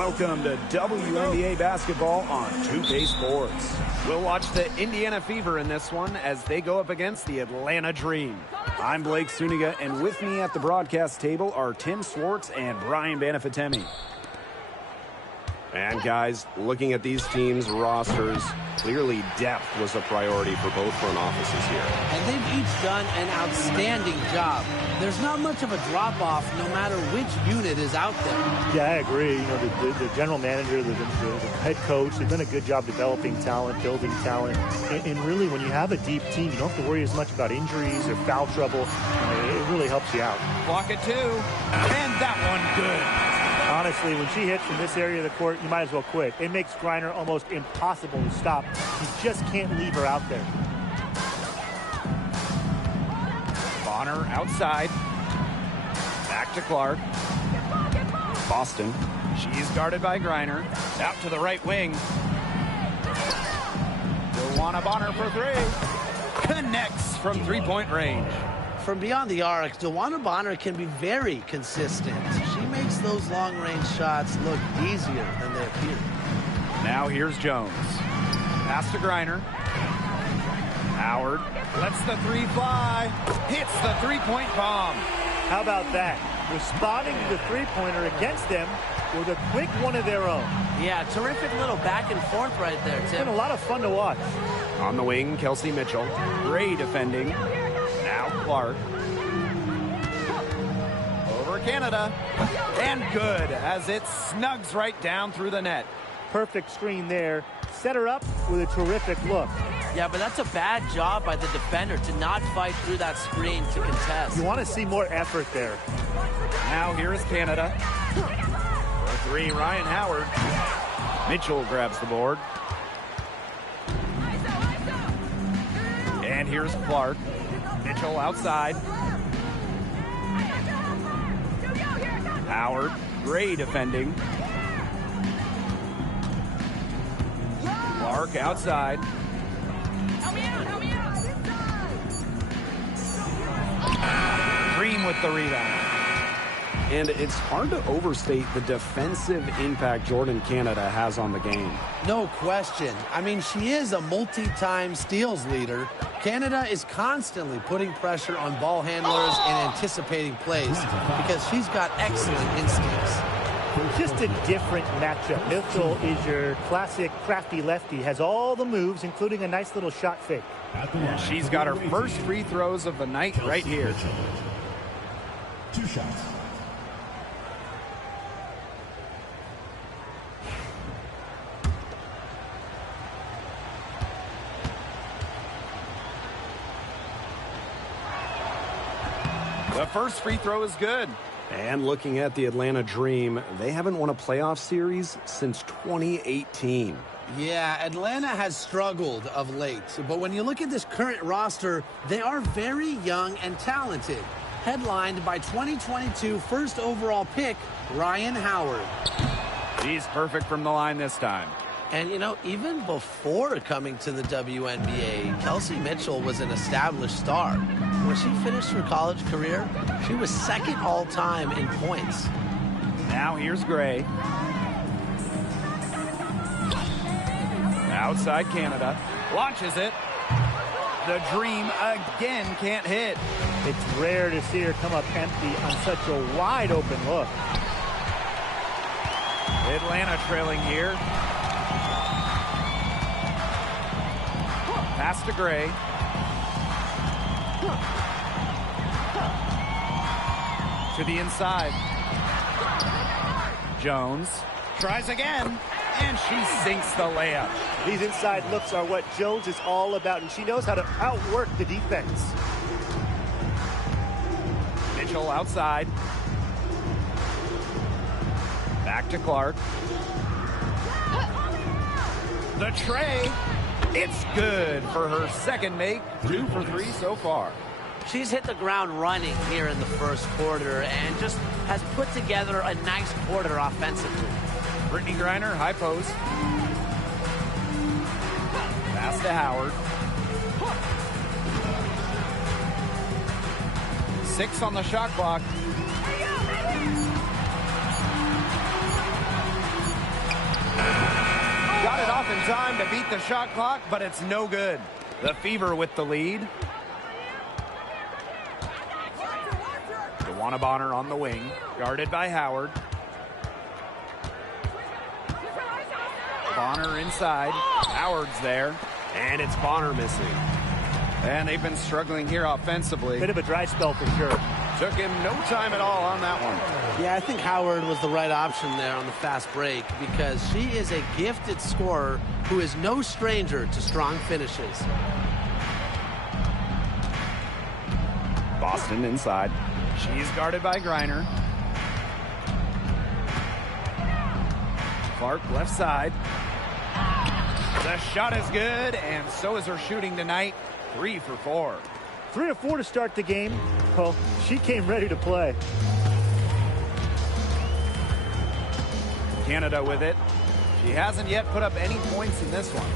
Welcome to WNBA basketball on 2K Sports. We'll watch the Indiana Fever in this one as they go up against the Atlanta Dream. I'm Blake Suniga, and with me at the broadcast table are Tim Swartz and Brian Banafitemi. And guys, looking at these teams' rosters, clearly depth was a priority for both front offices here. And they've each done an outstanding job. There's not much of a drop-off no matter which unit is out there. Yeah, I agree. You know, the general manager, the head coach, they've done a good job developing talent, building talent. And really, when you have a deep team, you don't have to worry as much about injuries or foul trouble. It really helps you out. Block it, too. And that one good. Honestly, when she hits from this area of the court, you might as well quit. It makes Griner almost impossible to stop. You just can't leave her out there. Bonner outside. Back to Clark. Boston. She's guarded by Griner. Out to the right wing. Joanna Bonner for three. Connects from three-point range. From beyond the arc, DeWanna Bonner can be very consistent. She makes those long-range shots look easier than they appear. Now here's Jones. Pass to Griner. Howard lets the three fly. Hits the three-point bomb. How about that? Responding to the three-pointer against them with a quick one of their own. Yeah, terrific little back and forth right there, Tim. It's been a lot of fun to watch. On the wing, Kelsey Mitchell. Gray defending. Now Clark. Over Canada. And good as it snugs right down through the net. Perfect screen there. Set her up with a terrific look. Yeah, but that's a bad job by the defender to not fight through that screen to contest. You want to see more effort there. Now here is Canada. For three, Ryan Howard. Mitchell grabs the board. And here's Clark. Mitchell outside. Howard. Gray defending. Clark outside. Green with the rebound. And it's hard to overstate the defensive impact Jordan Canada has on the game. No question. I mean, she is a multi-time steals leader. Canada is constantly putting pressure on ball handlers and anticipating plays because she's got excellent instincts. Just a different matchup. Mitchell is your classic crafty lefty, has all the moves, including a nice little shot fake. She's got her first free throws of the night right here. 2 shots. The first free throw is good. And looking at the Atlanta Dream, they haven't won a playoff series since 2018. Yeah, Atlanta has struggled of late. But when you look at this current roster, they are very young and talented. Headlined by 2022 first overall pick, Ryan Howard. She's perfect from the line this time. And, you know, even before coming to the WNBA, Kelsey Mitchell was an established star. When she finished her college career, she was second all-time in points. Now here's Gray. Outside Canada. Launches it. The Dream again can't hit. It's rare to see her come up empty on such a wide-open look. Atlanta trailing here. Pass to Gray. To the inside. Jones tries again, and she sinks the layup. These inside looks are what Jones is all about, and she knows how to outwork the defense. Mitchell outside. Back to Clark. The tray. It's good for her second make. 2 for 3 so far. She's hit the ground running here in the first quarter and just has put together a nice quarter offensively. Brittany Griner, high post. Pass to Howard. 6 on the shot clock. Got it off in time to beat the shot clock, but it's no good. The Fever with the lead. DeWanna Bonner on the wing, guarded by Howard. Bonner inside. Howard's there, and it's Bonner missing. And they've been struggling here offensively. Bit of a dry spell for sure. Took him no time at all on that one. Yeah, I think Howard was the right option there on the fast break because she is a gifted scorer who is no stranger to strong finishes. Boston inside. She's guarded by Griner. Clark left side. The shot is good, and so is her shooting tonight. 3 for 4. 3 of 4 to start the game. Well, she came ready to play. Canada with it. She hasn't yet put up any points in this one.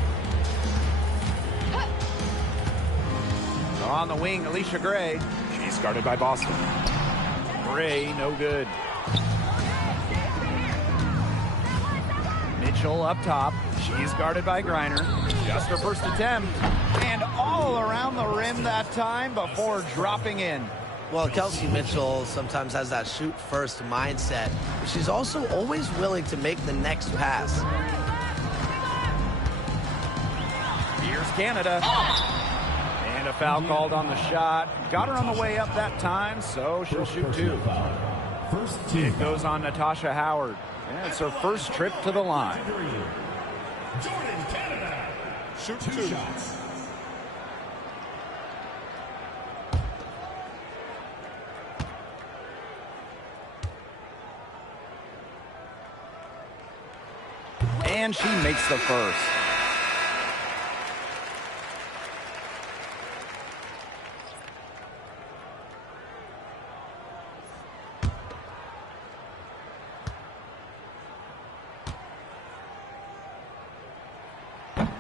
On the wing, Alicia Gray. She's guarded by Boston. Gray, no good. Mitchell up top. She's guarded by Griner. Just her first attempt. And all around the rim that time before dropping in. Well, Kelsey Mitchell sometimes has that shoot-first mindset, but she's also always willing to make the next pass. Here's Canada. And a foul called on the shot. Got her on the way up that time, so she'll shoot 2. It goes on Natasha Howard. And it's her first trip to the line. Jordan Canada. Shoot 2 shots. And she makes the first.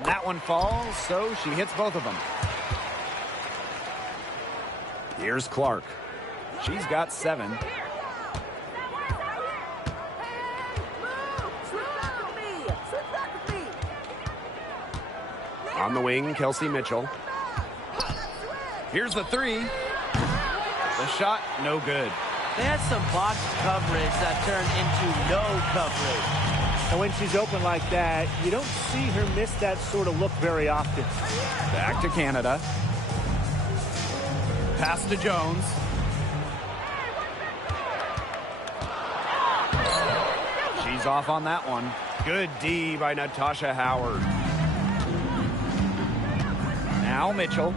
That one falls, so she hits both of them. Here's Clark. She's got 7. On the wing, Kelsey Mitchell. Here's the 3. The shot, no good. They had some box coverage that turned into no coverage. And when she's open like that, you don't see her miss that sort of look very often. Back to Canada. Pass to Jones. She's off on that one. Good D by Natasha Howard. Now Mitchell.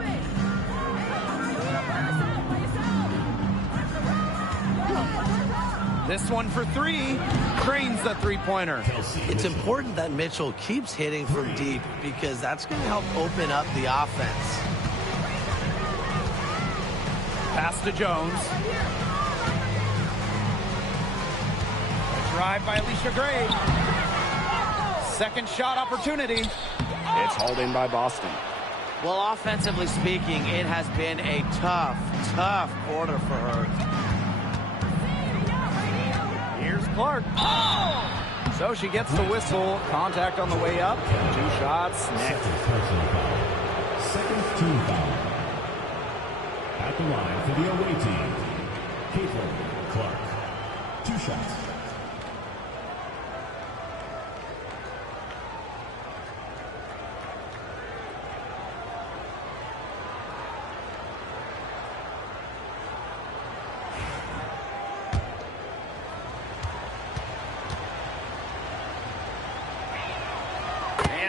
This one for 3. Cranes the three-pointer. It's important that Mitchell keeps hitting from deep because that's going to help open up the offense. Pass to Jones. A drive by Alicia Gray. Second shot opportunity. It's hauled in by Boston. Well, offensively speaking, it has been a tough quarter for her. Here's Clark. So she gets the whistle. Contact on the way up. 2 shots next. Second team foul. At the line for the away team, Caitlin Clark. 2 shots.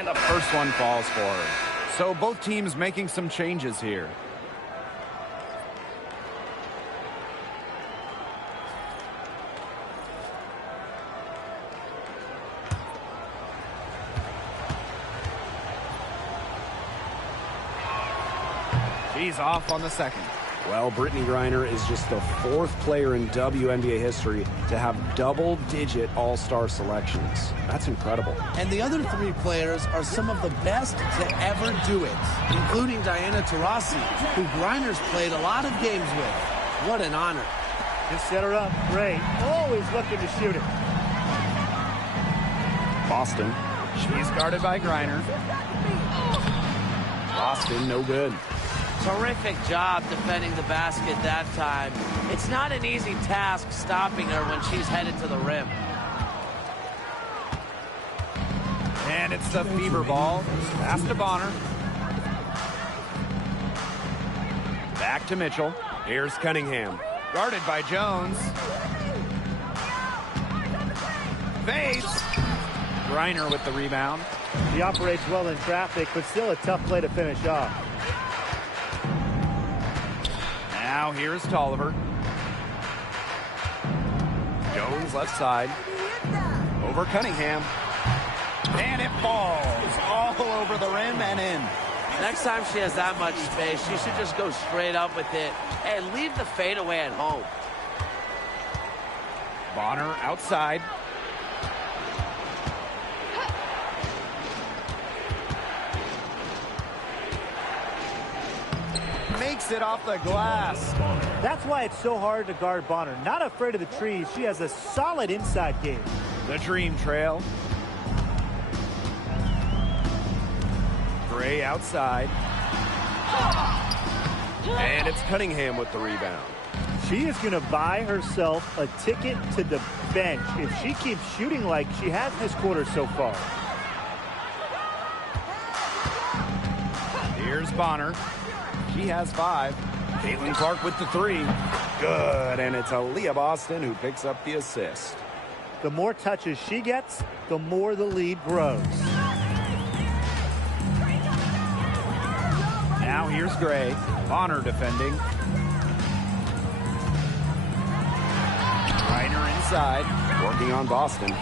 The first one falls for her. So both teams making some changes here. She's off on the second. Well, Brittany Griner is just the 4th player in WNBA history to have double-digit all-star selections. That's incredible. And the other 3 players are some of the best to ever do it, including Diana Taurasi, who Griner's played a lot of games with. What an honor. Just set her up. Great. Always looking to shoot it. Boston. She's guarded by Griner. Boston, no good. Terrific job defending the basket that time. It's not an easy task stopping her when she's headed to the rim. And it's the Fever ball. Pass to Bonner. Back to Mitchell. Here's Cunningham. Guarded by Jones. Fades. Griner with the rebound. He operates well in traffic, but still a tough play to finish off. Now here's Tolliver. Jones left side. Over Cunningham. And it falls all over the rim and in. Next time she has that much space, she should just go straight up with it and leave the fadeaway at home. Bonner outside. Makes it off the glass. That's why it's so hard to guard Bonner. Not afraid of the trees. She has a solid inside game. The Dream Trail. Gray outside. And it's Cunningham with the rebound. She is going to buy herself a ticket to the bench if she keeps shooting like she has this quarter so far. Here's Bonner. She has 5. Caitlin Clark with the 3. Good, and it's Aaliyah Boston who picks up the assist. The more touches she gets, the more the lead grows. Now here's Gray. Bonner defending. Griner inside, working on Boston.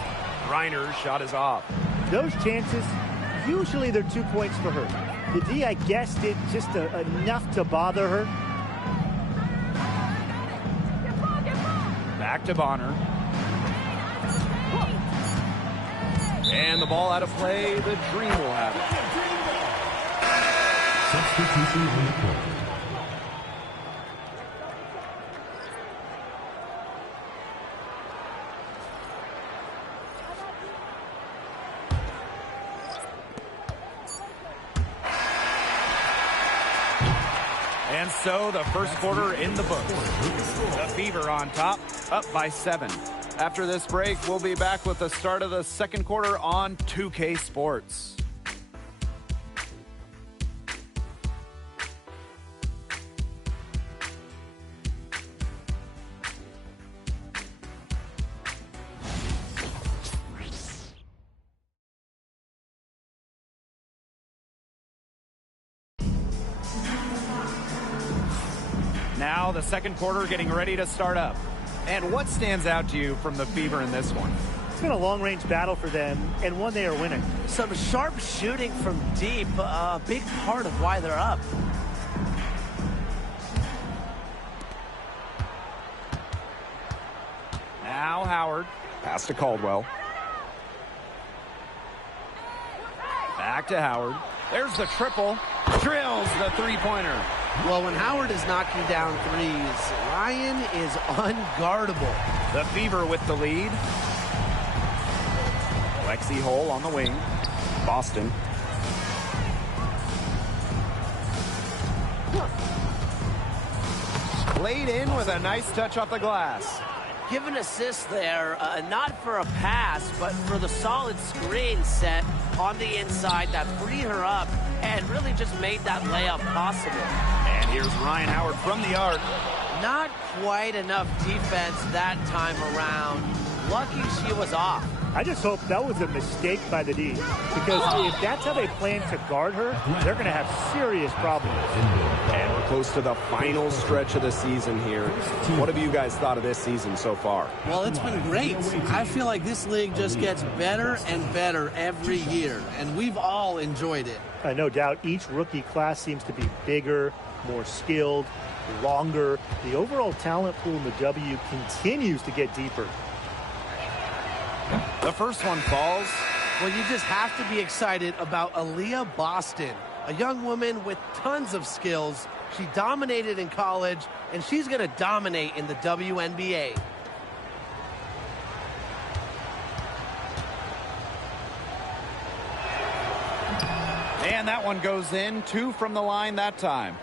Griner's shot is off. Those chances, usually they're 2 points for her. The D, I guess, did just enough to bother her. Back to Bonner. And the ball out of play. The Dream will have it. Substitution on the court. And so the first quarter in the books. The Fever on top, up by 7. After this break, we'll be back with the start of the second quarter on 2K Sports. Now the second quarter getting ready to start up. And what stands out to you from the Fever in this one? It's been a long-range battle for them, and one they are winning. Some sharp shooting from deep, a big part of why they're up. Now Howard. Pass to Caldwell. Back to Howard. There's the triple. Drills the three-pointer. Well, when Howard is knocking down threes, Ryan is unguardable. The Fever with the lead. Lexi Hole on the wing. Boston. Laid in with a nice touch off the glass. Give an assist there, not for a pass, but for the solid screen set on the inside that freed her up and really just made that layup possible. And here's Ryan Howard from the arc. Not quite enough defense that time around. Lucky she was off. I just hope that was a mistake by the D, because if that's how they plan to guard her, they're going to have serious problems. And we're close to the final stretch of the season here. What have you guys thought of this season so far? Well, it's been great. I feel like this league just gets better and better every year, and we've all enjoyed it. No doubt each rookie class seems to be bigger, more skilled, longer. The overall talent pool in the W continues to get deeper. The first one falls. Well, you just have to be excited about Aaliyah Boston, a young woman with tons of skills. She dominated in college, and she's going to dominate in the WNBA. And that one goes in. 2 from the line that time.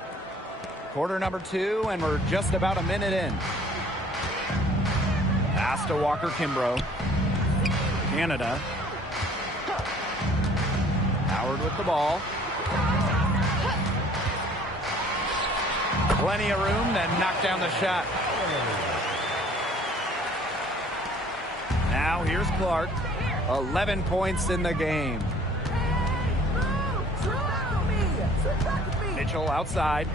Quarter number 2, and we're just about a minute in. Pass to Walker Kimbrough. Canada. Howard with the ball. Plenty of room, then knock down the shot. Now here's Clark. 11 points in the game. Mitchell outside.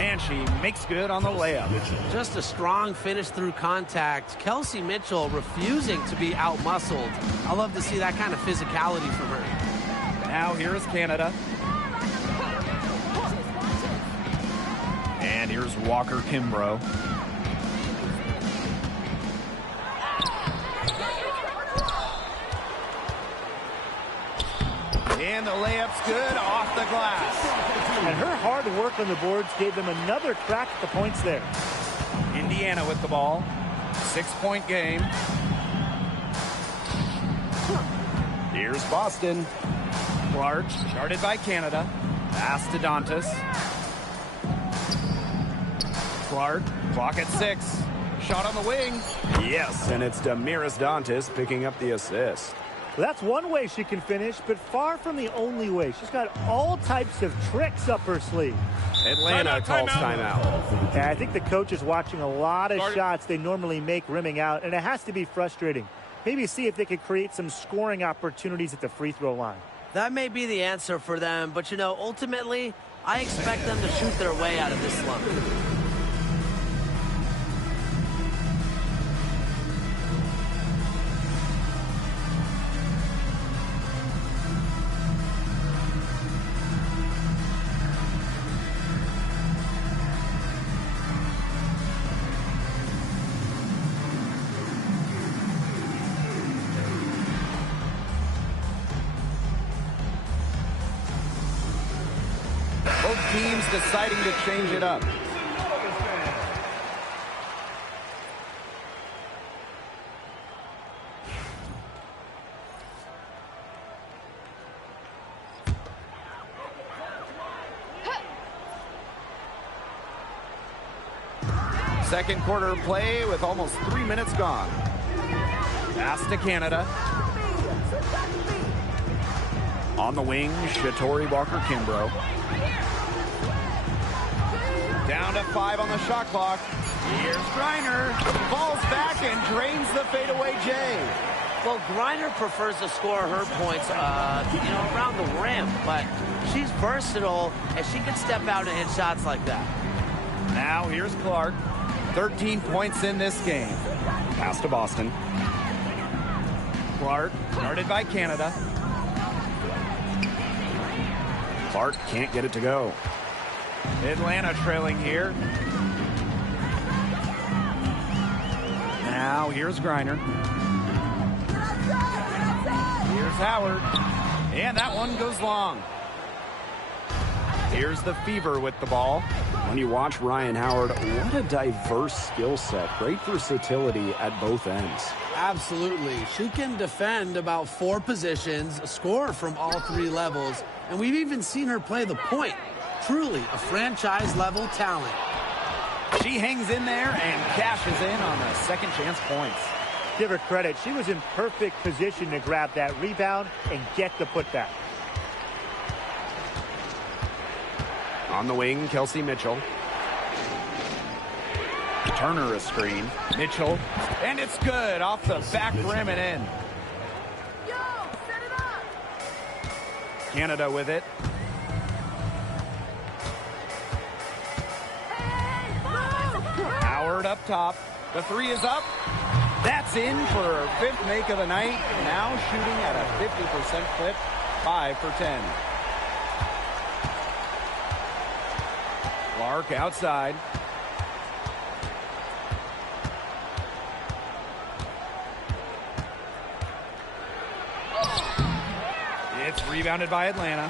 And she makes good on the layup. Just a strong finish through contact. Kelsey Mitchell refusing to be out-muscled. I love to see that kind of physicality from her. Now here's Canada. And here's Walker Kimbrough. And the layup's good off the glass. And her hard work on the boards gave them another crack at the points there. Indiana with the ball. 6-point game. Here's Boston. Clark, guarded by Canada. Pass to Dantas. Clark, clock at 6. Shot on the wing. Yes, and it's Damiris Dantas picking up the assist. Well, that's one way she can finish, but far from the only way. She's got all types of tricks up her sleeve. Atlanta calls timeout. Yeah, I think the coach is watching a lot of shots they normally make rimming out, and it has to be frustrating. Maybe see if they could create some scoring opportunities at the free throw line. That may be the answer for them, but, you know, ultimately, I expect them to shoot their way out of this slump. Both teams deciding to change it up. Second quarter play with almost 3 minutes gone. Pass to Canada. On the wing, Shatori Walker Kimbrough. Down to 5 on the shot clock. Here's Griner. Falls back and drains the fadeaway J. Well, Griner prefers to score her points, around the rim, but she's versatile, and she can step out and hit shots like that. Now here's Clark. 13 points in this game. Pass to Boston. Clark, guarded by Canada. Clark can't get it to go. Atlanta trailing here. Now here's Griner. Here's Howard. And that one goes long. Here's the Fever with the ball. When you watch Ryan Howard, what a diverse skill set. Great versatility at both ends. Absolutely. She can defend about 4 positions, score from all 3 levels, and we've even seen her play the point. Truly a franchise-level talent. She hangs in there and cashes in on the second chance points. Give her credit. She was in perfect position to grab that rebound and get the putback. On the wing, Kelsey Mitchell. Turner a screen. Mitchell. And it's good off the back rim and in. Canada with it. Howard up top. The 3 is up. That's in for her 5th make of the night. Now shooting at a 50% clip. 5 for 10. Clark outside. It's rebounded by Atlanta.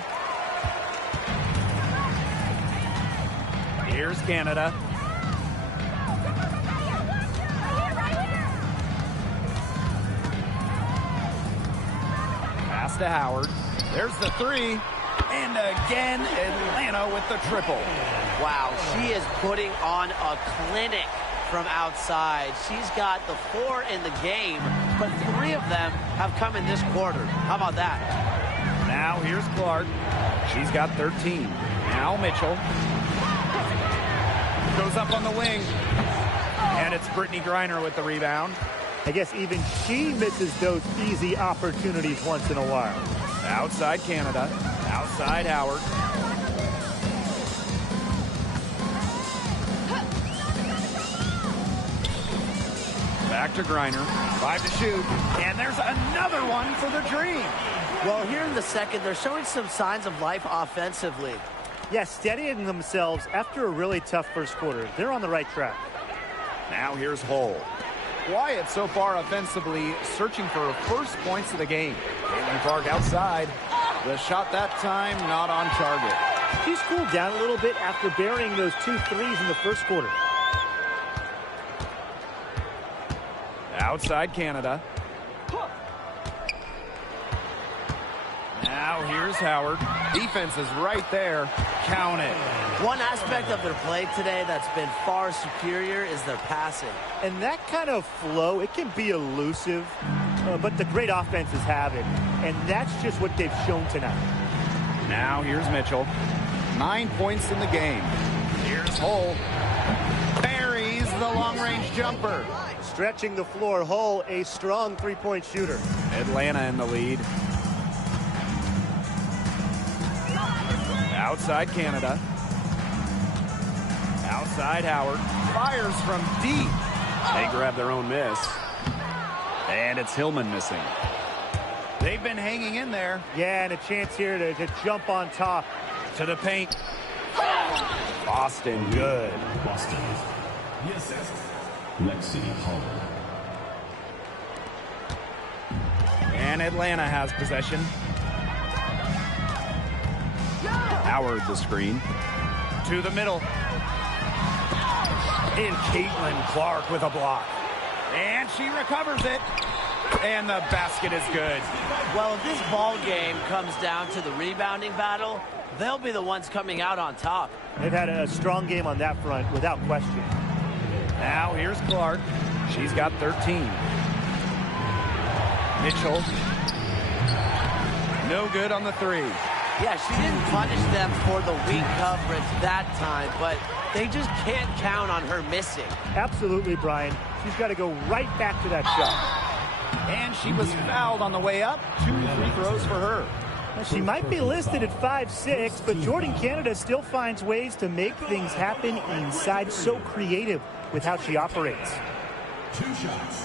Here's Canada. to Howard. There's the three. And again, Atlanta with the triple. Wow, she is putting on a clinic from outside. She's got the 4 in the game, but 3 of them have come in this quarter. How about that? Now here's Clark. She's got 13. Now Mitchell. Goes up on the wing. And it's Brittany Griner with the rebound. I guess even she misses those easy opportunities once in a while. Outside Canada. Outside Howard. Back to Griner. 5 to shoot. And there's another one for the Dream. Well, here in the second, they're showing some signs of life offensively. Yeah, steadying themselves after a really tough first quarter. They're on the right track. Now here's Hull. Quiet so far offensively, searching for her first points of the game. Caitlin Clark outside. The shot that time not on target. She's cooled down a little bit after burying those 2 threes in the first quarter. Outside Canada. Now here's Howard. Defense is right there. Count it. One aspect of their play today that's been far superior is their passing. And that kind of flow, it can be elusive, but the great offenses have it. And that's just what they've shown tonight. Now here's Mitchell. 9 points in the game. Here's Hull. Buries the long-range jumper. Stretching the floor, Hull, a strong three-point shooter. Atlanta in the lead. Outside Canada. Outside Howard. Fires from deep. They grab their own miss. And it's Hillman missing. They've been hanging in there. Yeah, and a chance here to jump on top. To the paint. Boston, good. Boston. The assist. Lexi Hull. And Atlanta has possession. Howard the screen. To the middle. And Caitlin Clark with a block. And she recovers it. And the basket is good. Well, if this ball game comes down to the rebounding battle, they'll be the ones coming out on top. They've had a strong game on that front, without question. Now here's Clark. She's got 13. Mitchell. No good on the three. Yeah, she didn't punish them for the weak coverage that time, but they just can't count on her missing. Absolutely, Brian. She's got to go right back to that shot. And she was fouled on the way up. 2 free throws for her. She might be listed at 5'6", but Jordan Canada still finds ways to make things happen inside. So creative with how she operates. 2 shots.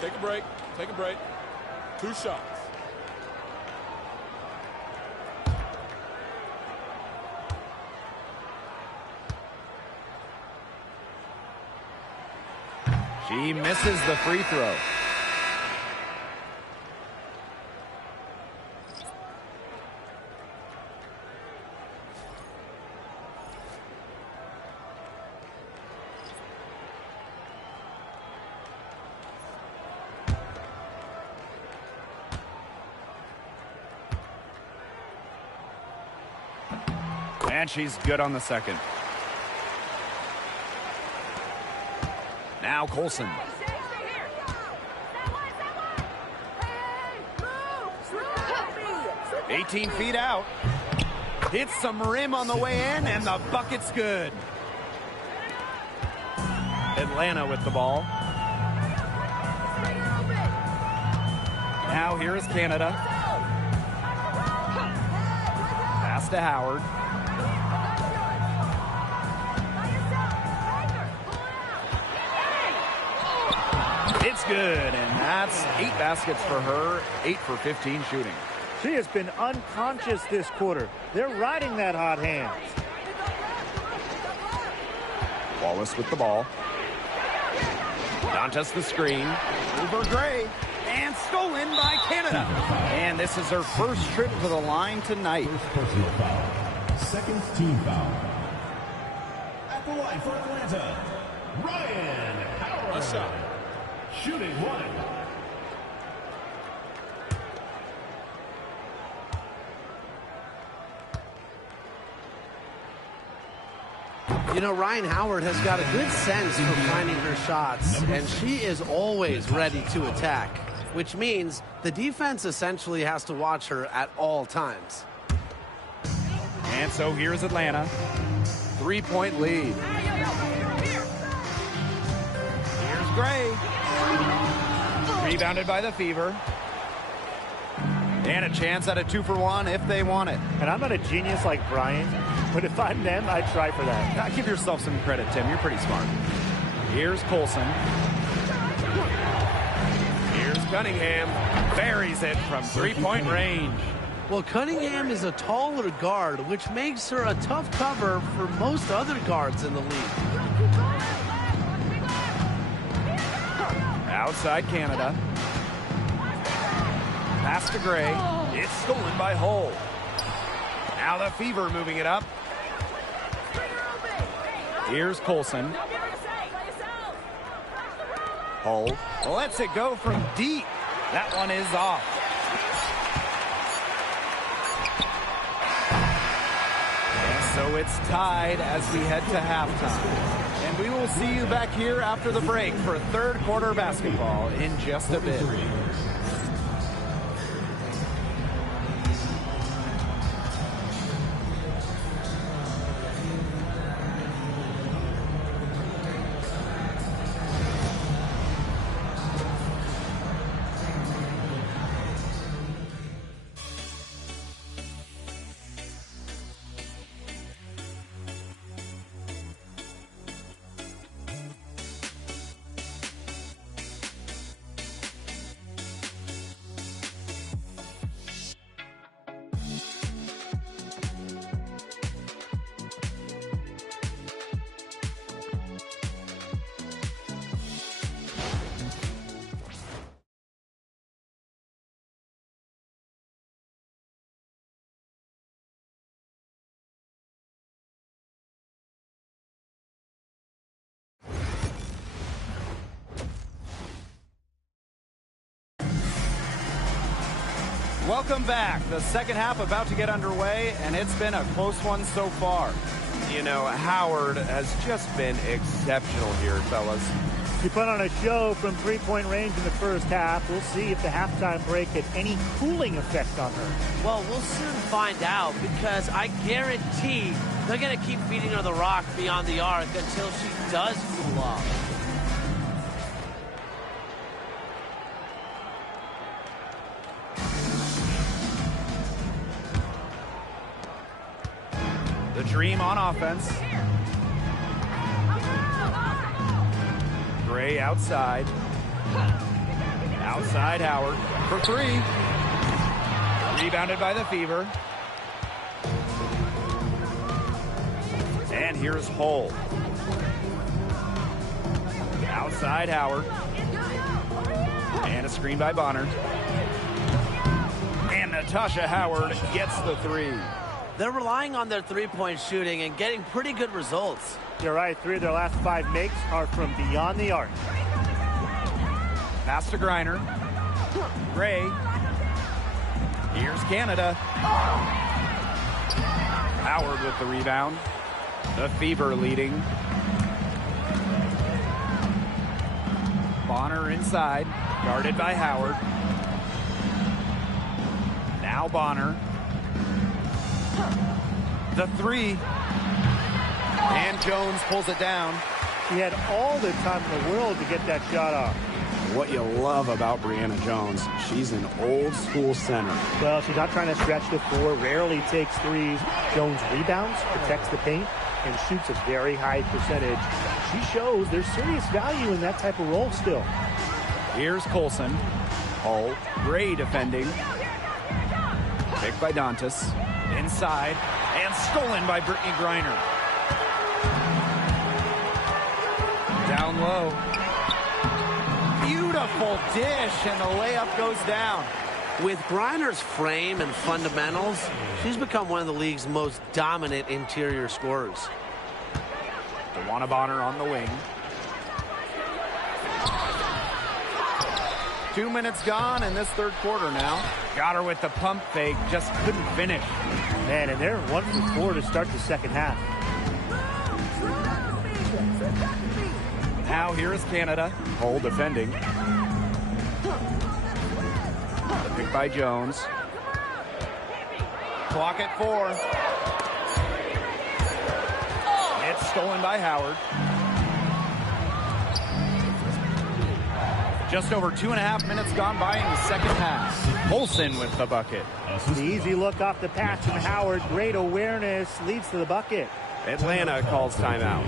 Take a break. Take a break. 2 shots. She misses the free throw. And she's good on the second. Now Colson. 18 feet out. Hits some rim on the way in, and the bucket's good. Atlanta with the ball. Now here is Canada. Pass to Howard. It's good, and that's 8 baskets for her, 8 for 15 shooting. She has been unconscious this quarter. They're riding that hot hand. Wallace with the ball. Dantas the screen. Over Gray. And stolen by Canada. And this is her first trip to the line tonight. First personal foul. Second team foul. At the line for Atlanta, Ryan Howard. Nice shot. Shooting 1. You know, Ryan Howard has got a good sense for finding her shots, and she is always ready to attack, which means the defense essentially has to watch her at all times. And so here's Atlanta. 3-point lead. Here's Gray. Rebounded by the Fever. And a chance at a 2-for-1 if they want it. And I'm not a genius like Brian, but if I'm them, I'd try for that. Now, give yourself some credit, Tim. You're pretty smart. Here's Colson. Here's Cunningham. Buries it from 3-point range. Well, Cunningham is a taller guard, which makes her a tough cover for most other guards in the league. Outside Canada. Pass to Gray. It's stolen by Hull. Now the Fever moving it up. Here's Colson. Hull lets it go from deep. That one is off. And so it's tied as we head to halftime. And we will see you back here after the break for third quarter basketball in just a bit. Welcome back. The second half about to get underway, and it's been a close one so far. You know, Howard has just been exceptional here, fellas. She put on a show from 3-point range in the first half. We'll see if the halftime break had any cooling effect on her. Well, we'll soon find out, because I guarantee they're going to keep feeding her the rock beyond the arc until she does cool off. The Dream on offense. Gray outside. Outside Howard for 3. Rebounded by the Fever. And here's Hull. Outside Howard. And a screen by Bonner. And Natasha Howard gets the 3. They're relying on their three-point shooting and getting pretty good results. You're right. 3 of their last 5 makes are from beyond the arc. Pass to Griner. Gray. Here's Canada. Howard with the rebound. The Fever leading. Bonner inside. Guarded by Howard. Now Bonner. The 3. And Jones pulls it down. He had all the time in the world to get that shot off. What you love about Brianna Jones, she's an old school center. Well, she's not trying to stretch the floor, rarely takes threes. Jones rebounds, protects the paint, and shoots a very high percentage. She shows there's serious value in that type of role still. Here's Colson. Hull. Gray defending. Picked by Dantas. Inside. And stolen by Brittany Griner. Down low. Beautiful dish, and the layup goes down. With Griner's frame and fundamentals, she's become one of the league's most dominant interior scorers. DeWanna Bonner on the wing. 2 minutes gone in this third quarter now. Got her with the pump fake, just couldn't finish. Man, and they're 1 for 4 to start the second half. Now here is Canada. Hull defending. The pick by Jones. Clock at 4. It's stolen by Howard. Just over 2.5 minutes gone by in the second half. Olsen with the bucket. The easy look off the patch from Howard. Great awareness. Leads to the bucket. Atlanta calls timeout.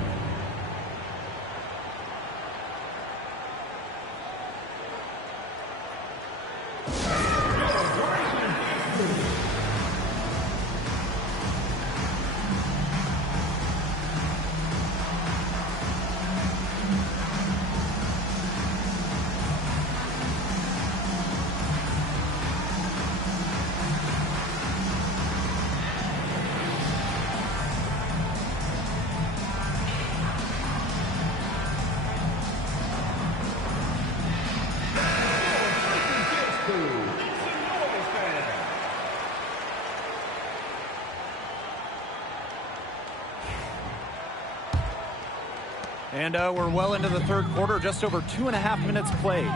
And we're well into the third quarter, just over 2.5 minutes played.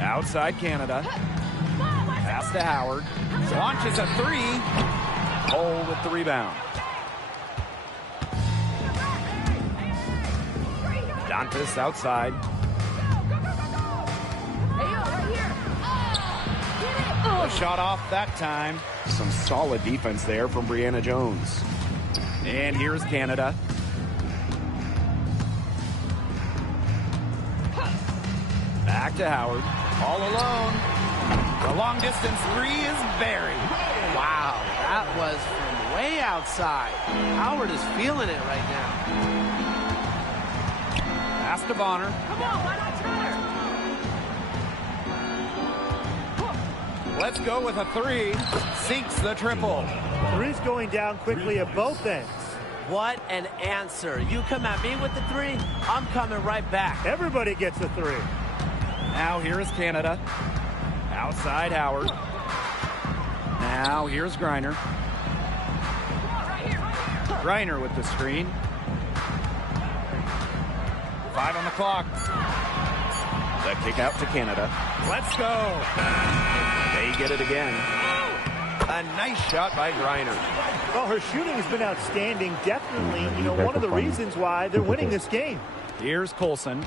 Outside Canada. Pass to Howard. Launches a 3. Hull with the rebound. Dantas outside. The shot off that time. Some solid defense there from Brianna Jones. And here's Canada. Back to Howard. All alone. The long distance 3 is buried. Wow, that was from way outside. Howard is feeling it right now. Pass to Bonner. Come on, why not try her? Let's go with a 3. Sinks the triple. Three's going down quickly at both ends. What an answer. You come at me with the 3, I'm coming right back. Everybody gets a 3. Now here is Canada. Outside Howard. Now here's Griner. Griner with the screen. 5 on the clock. The kick out to Canada. Let's go. They get it again. A nice shot by Griner. Well, her shooting has been outstanding. Definitely, one of the reasons why they're winning this game. Here's Colson.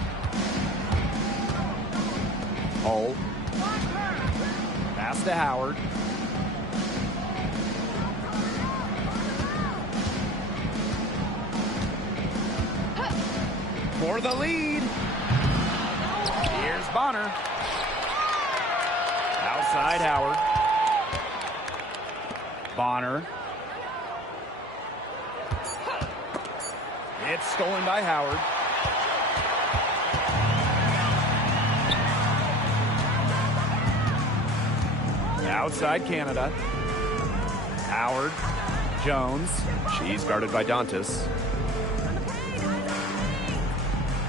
Hull. Pass to Howard. For the lead. Here's Bonner. Outside Howard. Bonner. It's stolen by Howard. Outside Canada. Howard. Jones. She's guarded by Dantas.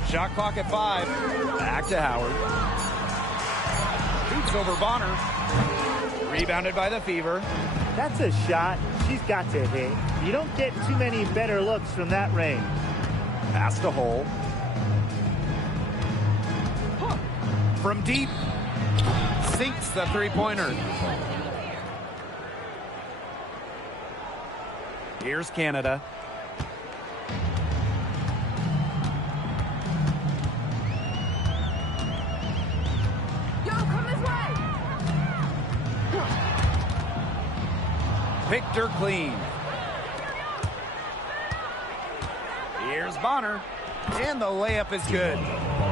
Shot clock at 5. Back to Howard. Shoots over Bonner. Rebounded by the Fever. That's a shot she's got to hit. You don't get too many better looks from that range. Pass to Hull. From deep. Sinks the three-pointer. Here's Canada. Yo, come this way. Picked her clean. Here's Bonner. And the layup is good.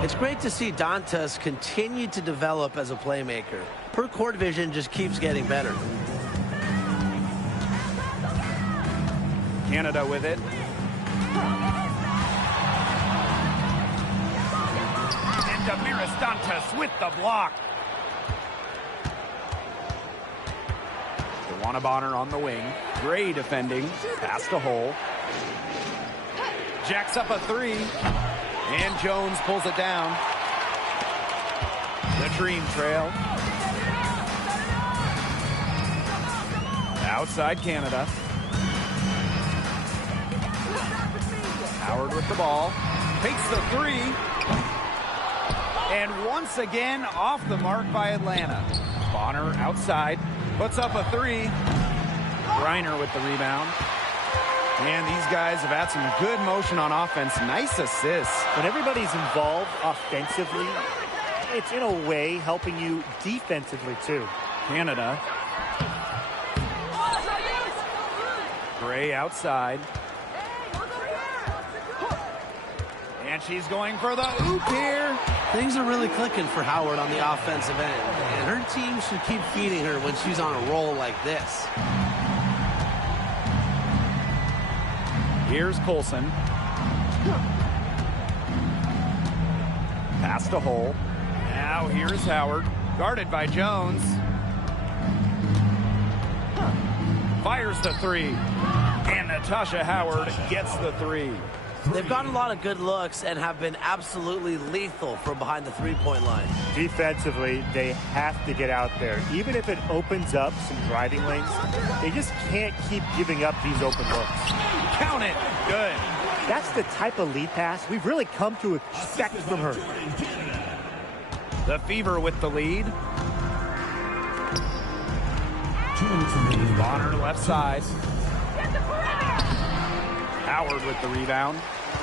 It's great to see Dantas continue to develop as a playmaker. Her court vision just keeps getting better. Canada with it. And Damiris Dantas with the block. Dewana Bonner on the wing. Gray defending. Pass to Hull. Jacks up a 3. And Jones pulls it down. The Dream Trail. Outside Canada. Howard with the ball. Takes the three. And once again, off the mark by Atlanta. Bonner outside. Puts up a three. Griner with the rebound. And these guys have had some good motion on offense. Nice assists. When everybody's involved offensively, it's in a way helping you defensively too. Canada. Gray outside. And she's going for the oop here. Things are really clicking for Howard on the offensive end. And her team should keep feeding her when she's on a roll like this. Here's Colson. Pass to Hole. Now here's Howard. Guarded by Jones. Fires the three. And Natasha Howard gets the three. They've gotten a lot of good looks and have been absolutely lethal from behind the three-point line. Defensively, they have to get out there. Even if it opens up some driving lanes, they just can't keep giving up these open looks. Count it. Good. That's the type of lead pass we've really come to expect from her. The Fever with the lead. 2 minutes remaining. Bonner left side. Howard with the rebound.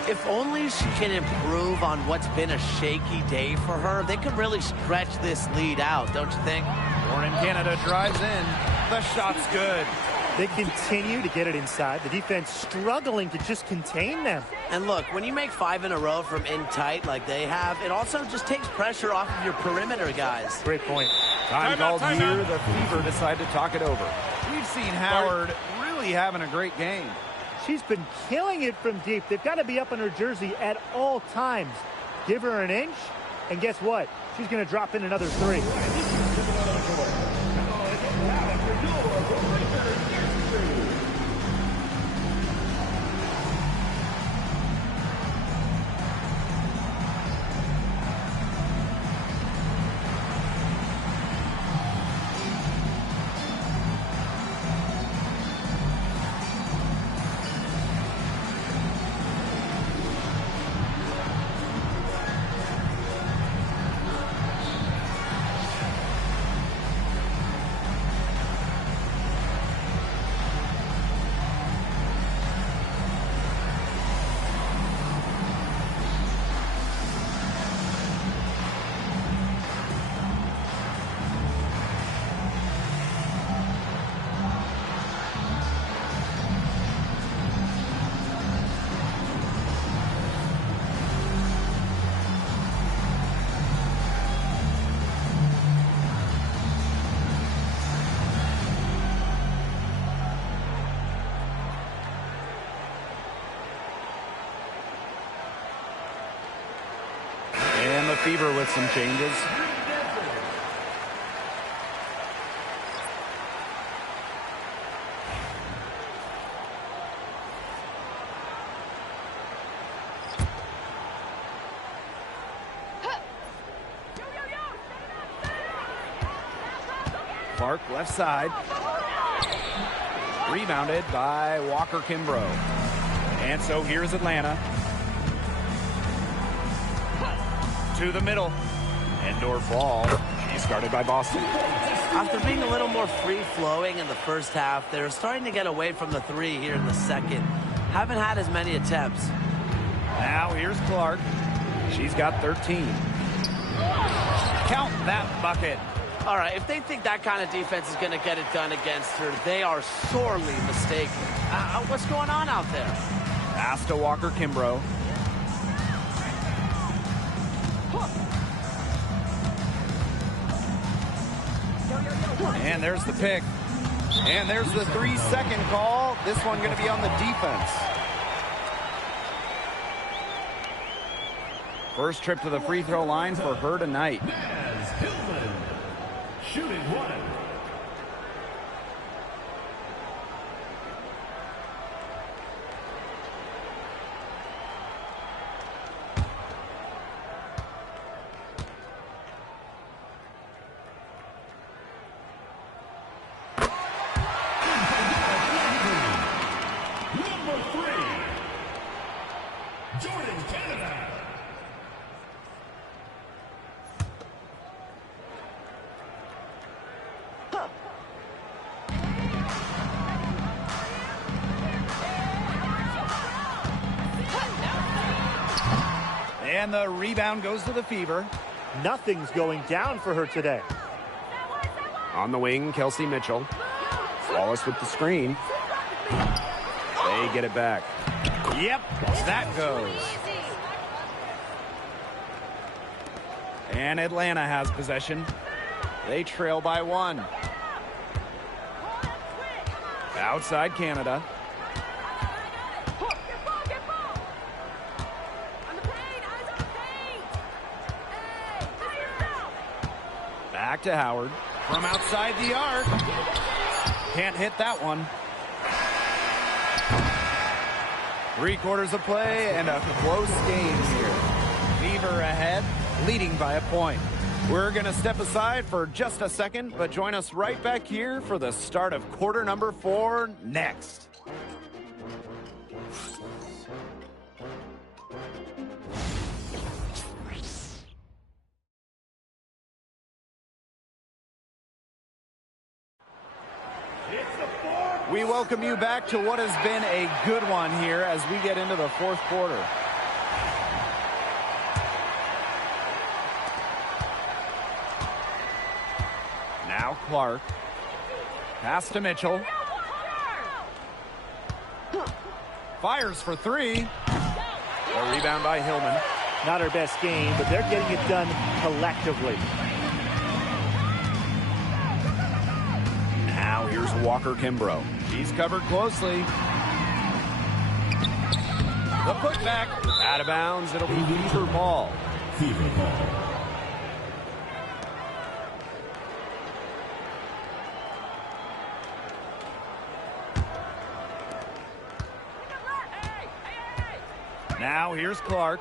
If only she can improve on what's been a shaky day for her, they could really stretch this lead out, don't you think? Warren Canada drives in. The shot's good. They continue to get it inside. The defense struggling to just contain them. And look, when you make 5 in a row from in tight like they have, it also just takes pressure off of your perimeter guys. Great point. Time called here. The Fever decide to talk it over. We've seen Howard really having a great game. She's been killing it from deep. They've got to be up in her jersey at all times. Give her an inch, and guess what? She's going to drop in another three. And the Fever with some changes. Clark left side. Rebounded by Walker Kimbrough. And so here's Atlanta. To the middle. Indoor ball. She's guarded by Boston. After being a little more free-flowing in the first half, they're starting to get away from the three here in the second. Haven't had as many attempts. Now here's Clark. She's got 13. Count that bucket. All right, if they think that kind of defense is going to get it done against her, they are sorely mistaken. What's going on out there? Pass to Walker Kimbrough. And there's the pick. And there's the 3-second call. This one going to be on the defense. First trip to the free throw line for her tonight. Shooting one. And the rebound goes to the Fever. Nothing's going down for her today. On the wing, Kelsey Mitchell. Flawless with the screen. They get it back. Yep, that goes. And Atlanta has possession. They trail by 1. Outside Canada. Back to Howard. From outside the arc. Can't hit that one. 3/4 of play and a close game here. Fever ahead, leading by a point. We're going to step aside for just a second, but join us right back here for the start of quarter number 4 next. We welcome you back to what has been a good one here as we get into the 4th quarter. Now Clark. Pass to Mitchell. Fires for 3. A rebound by Hillman. Not her best game, but they're getting it done collectively. Now here's Walker Kimbrough. He's covered closely. The putback. Out of bounds. It'll be Fever ball. Fever ball. Now here's Clark.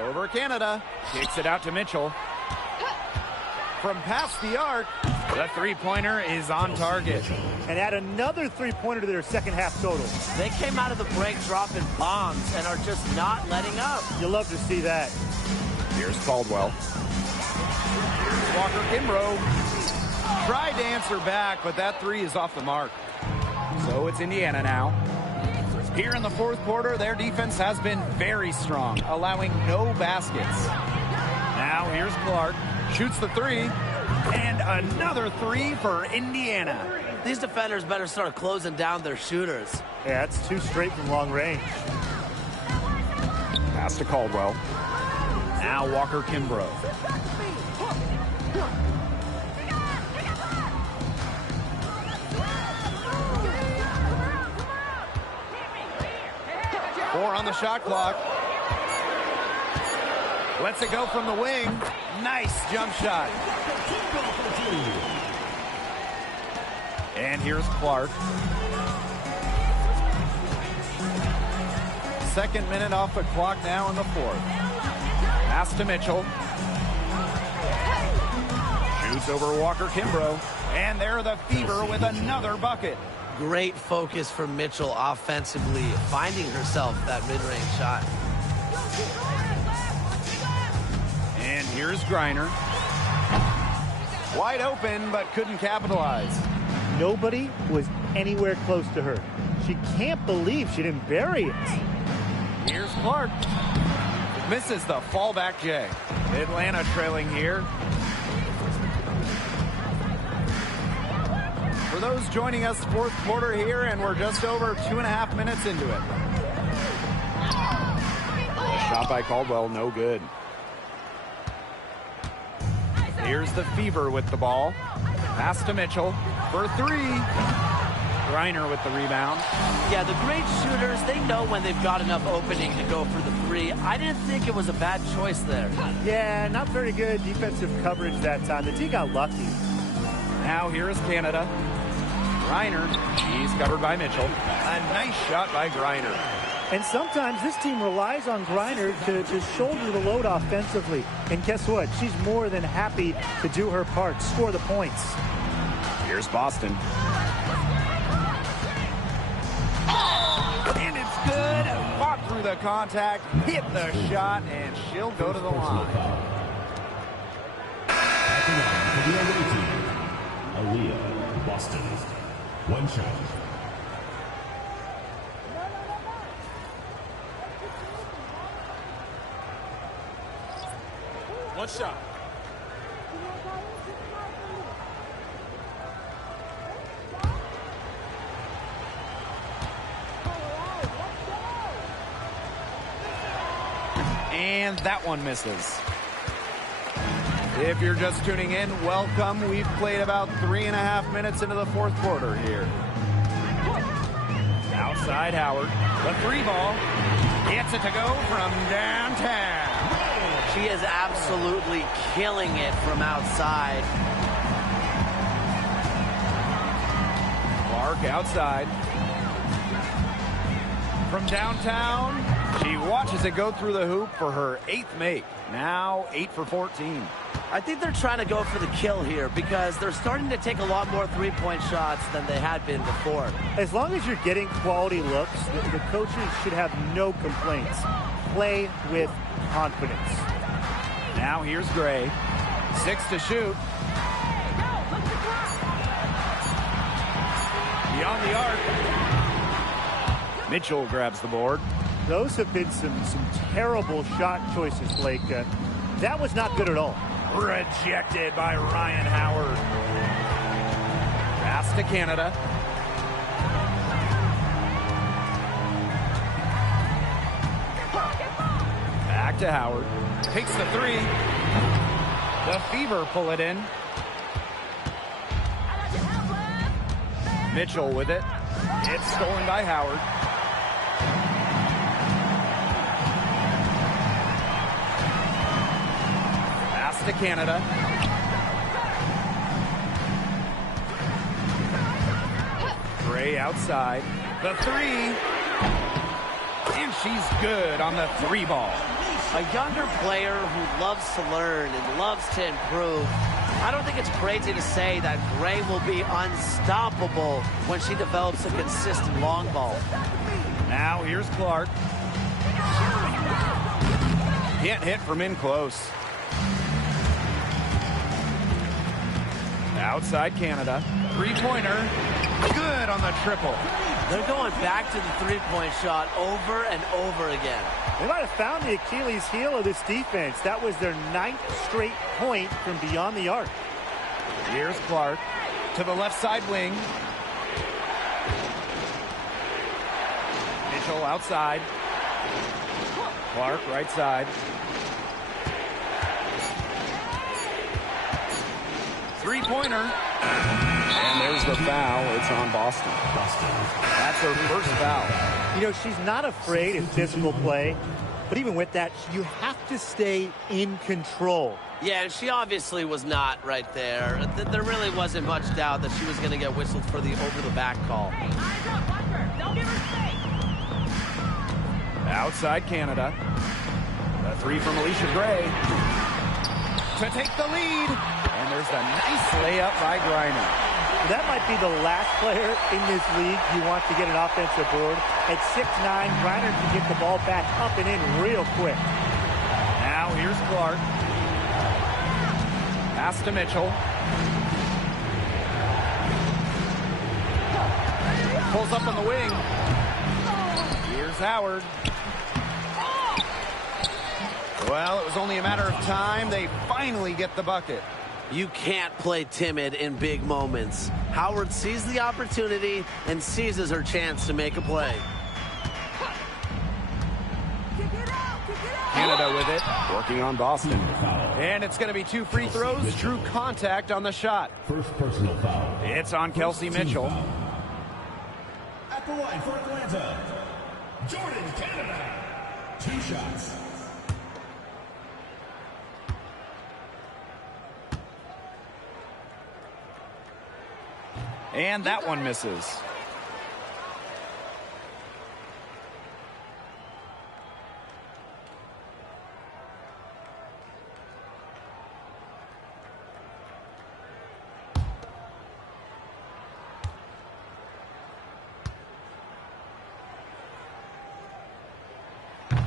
Over Canada. Kicks it out to Mitchell. From past the arc, the 3-pointer is on target. And add another 3-pointer to their second half total. They came out of the break dropping bombs and are just not letting up. You'll love to see that. Here's Caldwell. Here's Walker Kimbrough. Tried to answer back, but that 3 is off the mark. So it's Indiana now. Here in the 4th quarter, their defense has been very strong, allowing no baskets. Now here's Clark. Shoots the 3. And another 3 for Indiana. These defenders better start closing down their shooters. Yeah, that's 2 straight from long range. Pass to Caldwell. Now Walker Kimbrough. Four on the shot clock. Lets it go from the wing. Nice jump shot. And here's Clark. 2nd minute off the clock now in the 4th. Pass to Mitchell. Shoots over Walker Kimbrough. And there the Fever with another bucket. Great focus from Mitchell offensively, finding herself that mid-range shot. And here's Griner. Wide open, but couldn't capitalize. Nobody was anywhere close to her. She can't believe she didn't bury it. Here's Clark. Misses the fallback J. Atlanta trailing here. For those joining us, 4th quarter here, and we're just over 2.5 minutes into it. Shot by Caldwell, no good. Here's the Fever with the ball. Pass to Mitchell for 3. Griner with the rebound. Yeah, the great shooters, they know when they've got enough opening to go for the 3. I didn't think it was a bad choice there. Yeah, not very good defensive coverage that time. The team got lucky. Now here is Canada. Griner, she's covered by Mitchell. A nice shot by Griner. And sometimes this team relies on Griner to shoulder the load offensively. And guess what? She's more than happy to do her part, score the points. Here's Boston. And it's good. Fought through the contact, hit the shot, and she'll go to the line. At the line for the away team, Aaliyah, Boston. 1 shot. One shot. And that one misses. If you're just tuning in, welcome. We've played about 3.5 minutes into the fourth quarter here. Outside Howard. The three ball. Gets it to go from downtown. She is absolutely killing it from outside. Clark outside. From downtown, she watches it go through the hoop for her 8th make. Now 8 for 14. I think they're trying to go for the kill here because they're starting to take a lot more three-point shots than they had been before. As long as you're getting quality looks, the coaches should have no complaints. Play with confidence. Now here's Gray. 6 to shoot. Beyond the arc. Mitchell grabs the board. Those have been some terrible shot choices, Blake. That was not good at all. Rejected by Ryan Howard. Pass to Canada. Back to Howard. Takes the three. The Fever pull it in. Mitchell with it. It's stolen by Howard. Pass to Canada. Gray outside. The three. And she's good on the three ball. A younger player who loves to learn and loves to improve. I don't think it's crazy to say that Gray will be unstoppable when she develops a consistent long ball. Now here's Clark. Can't hit from in close. Outside Canada. Three-pointer. Good on the triple. They're going back to the three-point shot over and over again. They might have found the Achilles heel of this defense. That was their 9th straight point from beyond the arc. Here's Clark to the left side wing. Mitchell outside. Clark right side. Three-pointer. And there's the foul. It's on Boston. That's her first foul. You know, she's not afraid of physical play, but even with that, you have to stay in control. Yeah, and she obviously was not right there. There really wasn't much doubt that she was going to get whistled for the over-the-back call. Hey, eyes up, watch her. Don't give her space. Outside Canada. The three from Alicia Gray. To take the lead. And there's a nice layup by Griner. That might be the last player in this league you want to get an offensive board. At 6'9", Griner can get the ball back up and in real quick. Now here's Clark. Pass to Mitchell. Pulls up on the wing. Here's Howard. Well, it was only a matter of time. They finally get the bucket. You can't play timid in big moments. Howard sees the opportunity and seizes her chance to make a play. Canada with it, working on Boston. And it's going to be 2 free throws. Drew contact on the shot. First personal foul. It's on Kelsey Mitchell. At the line for Atlanta, Jordan Canada. 2 shots. And that one misses.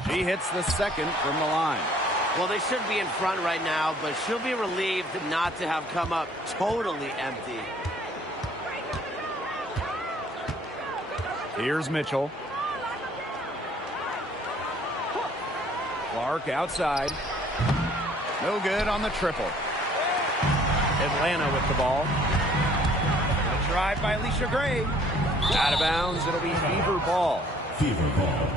She hits the second from the line. Well, they should be in front right now, but she'll be relieved not to have come up totally empty. Here's Mitchell. Clark outside. No good on the triple. Atlanta with the ball. A drive by Alicia Gray. Out of bounds. It'll be Fever ball. Fever ball.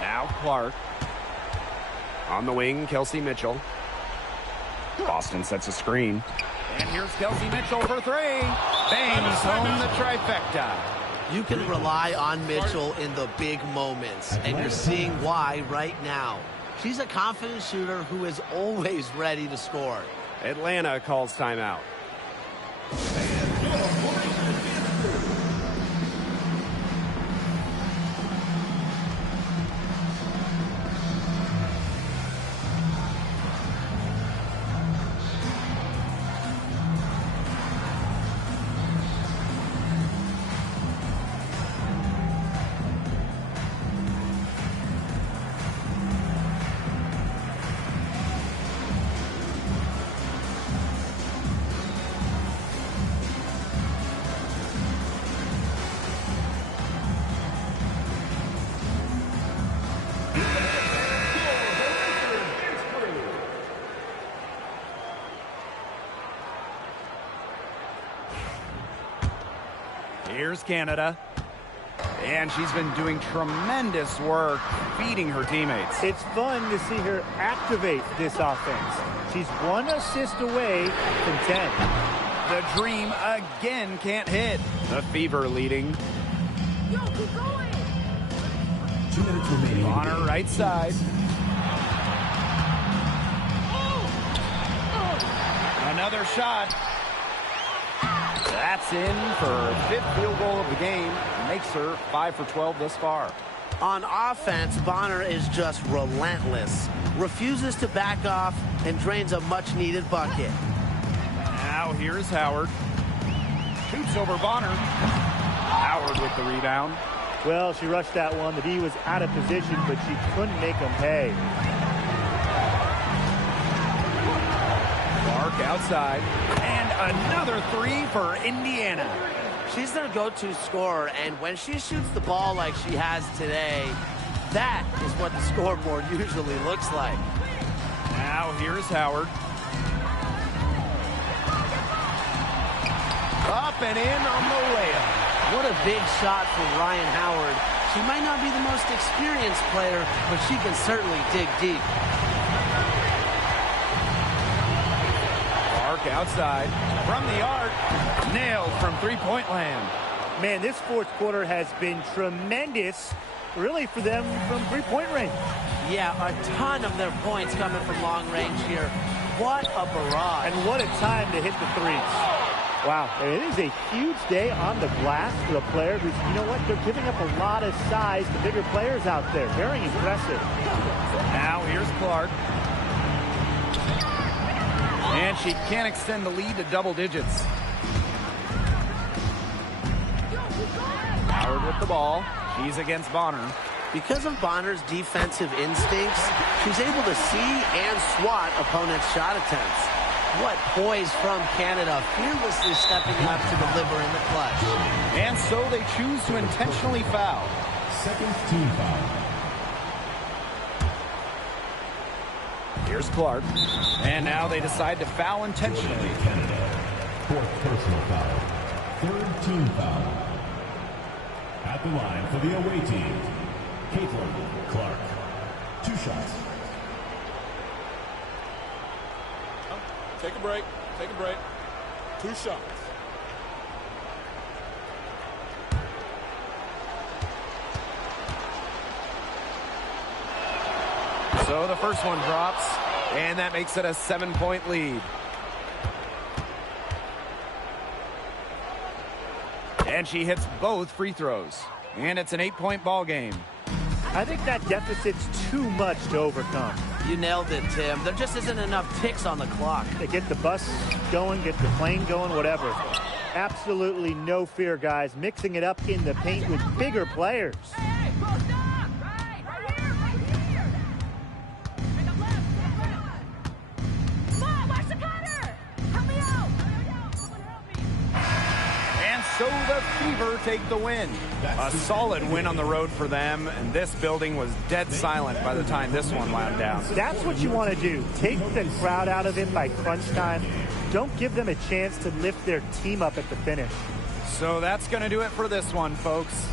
Now Clark. On the wing, Kelsey Mitchell. Boston sets a screen. And here's Kelsey Mitchell for three. Bangs home the trifecta. You can rely on Mitchell in the big moments, and you're seeing why right now. She's a confident shooter who is always ready to score. Atlanta calls timeout. Here's Canada. And she's been doing tremendous work feeding her teammates. It's fun to see her activate this offense. She's 1 assist away from 10. The Dream again can't hit. The Fever leading. Yo, keep going. 2 minutes remaining. On her right side. Another shot. That's in for 5th field goal of the game. Makes her 5 for 12 thus far. On offense, Bonner is just relentless. Refuses to back off and drains a much-needed bucket. Now here's Howard. Shoots over Bonner. Howard with the rebound. Well, she rushed that one. The D was out of position, but she couldn't make them pay. Clark outside. And another three for Indiana. She's their go-to scorer, and when she shoots the ball like she has today, that is what the scoreboard usually looks like. Now here's Howard. Up and in on the layup. What a big shot for Ryan Howard. She might not be the most experienced player, but she can certainly dig deep. Clark outside. From the arc. Nailed from three-point land. Man, this fourth quarter has been tremendous, really, for them from three-point range. Yeah, a ton of their points coming from long range here. What a barrage. And what a time to hit the threes. Wow, it is a huge day on the glass for the player who's, you know what, they're giving up a lot of size to bigger players out there. Very impressive. Now here's Clark. And she can't extend the lead to double digits. Howard with the ball. She's against Bonner. Because of Bonner's defensive instincts, she's able to see and swat opponents' shot attempts. What poise from Canada, fearlessly stepping up to deliver in the clutch. And so they choose to intentionally foul. Second team foul. Here's Clark. And now they decide to foul intentionally. Canada. 4th personal foul. 3rd team foul. At the line for the away team, Caitlin Clark. 2 shots. Take a break. Take a break. 2 shots. So the first one drops, and that makes it a 7-point lead. And she hits both free throws. And it's an 8-point ball game. I think that deficit's too much to overcome. You nailed it, Tim. There just isn't enough ticks on the clock. They get the bus going, get the plane going, whatever. Absolutely no fear, guys. Mixing it up in the paint with bigger players. Hey, close up! Right here! Make a left! Come on, watch the cutter! Help me out! So the Fever take the win. A solid win on the road for them, and this building was dead silent by the time this one wound down. That's what you want to do. Take the crowd out of it by crunch time. Don't give them a chance to lift their team up at the finish. So that's going to do it for this one, folks.